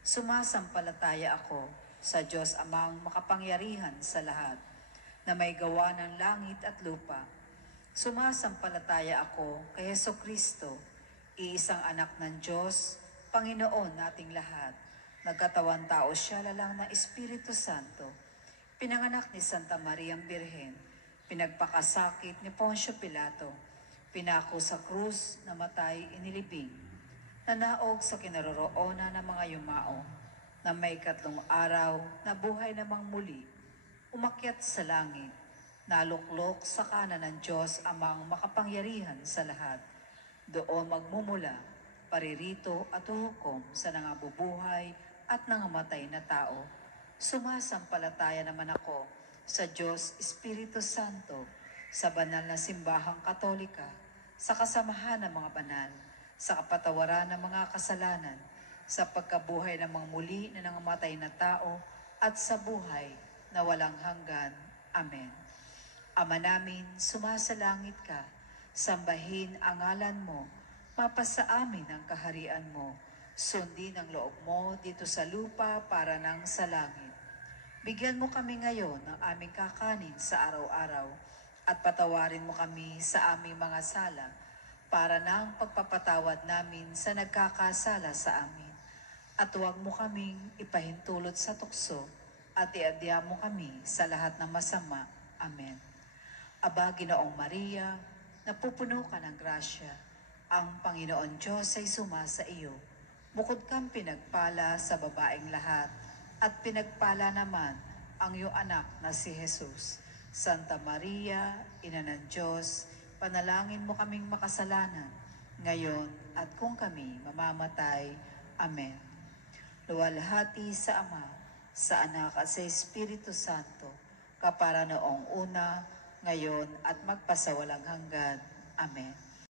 Sumasampalataya ako sa Diyos Amang makapangyarihan sa lahat, na may gawa ng langit at lupa. Sumasampalataya ako kay Hesukristo, iisang anak ng Diyos, Panginoon nating lahat. Nagkatawan tao siya lalang ng Espiritu Santo. Pinanganak ni Santa Mariang Birhen, pinagpakasakit ni Poncio Pilato, pinako sa krus, namatay, inilibing, nanaog sa kinaroroonan ng mga yumao, na may 3 araw na buhay namang muli, umakyat sa langit, naluklok sa kanan ng Diyos Amang makapangyarihan sa lahat. Doon magmumula, paririto at huhukom sa nangabubuhay at nangamatay na tao. Sumasampalataya naman ako sa Diyos Espiritu Santo, sa banal na simbahang katolika, sa kasamahan ng mga banal, sa kapatawaran ng mga kasalanan, sa pagkabuhay ng mga muli na nangamatay na tao, at sa buhay na walang hanggan. Amen. Ama namin, sumasalangit ka, sambahin ang ngalan mo, mapasa amin ang kaharian mo, sundin ang loob mo dito sa lupa para nang sa langit. Bigyan mo kami ngayon ng aming kakanin sa araw-araw, at patawarin mo kami sa aming mga sala, para nang pagpapatawad namin sa nagkakasala sa amin. At huwag mo kaming ipahintulot sa tukso, at iadya mo kami sa lahat ng masama. Amen. Aba, Ginoong Maria, napupuno ka ng grasya, ang Panginoon Diyos ay sumasa iyo. Bukod kang pinagpala sa babaeng lahat, at pinagpala naman ang iyong anak na si Jesus. Santa Maria, Ina ng Diyos, panalangin mo kaming makasalanan, ngayon at kung kami mamamatay. Amen. Luwalhati sa Ama, sa Anak at sa Espiritu Santo, kapara noong una, ngayon at magpasawalang hanggan. Amen.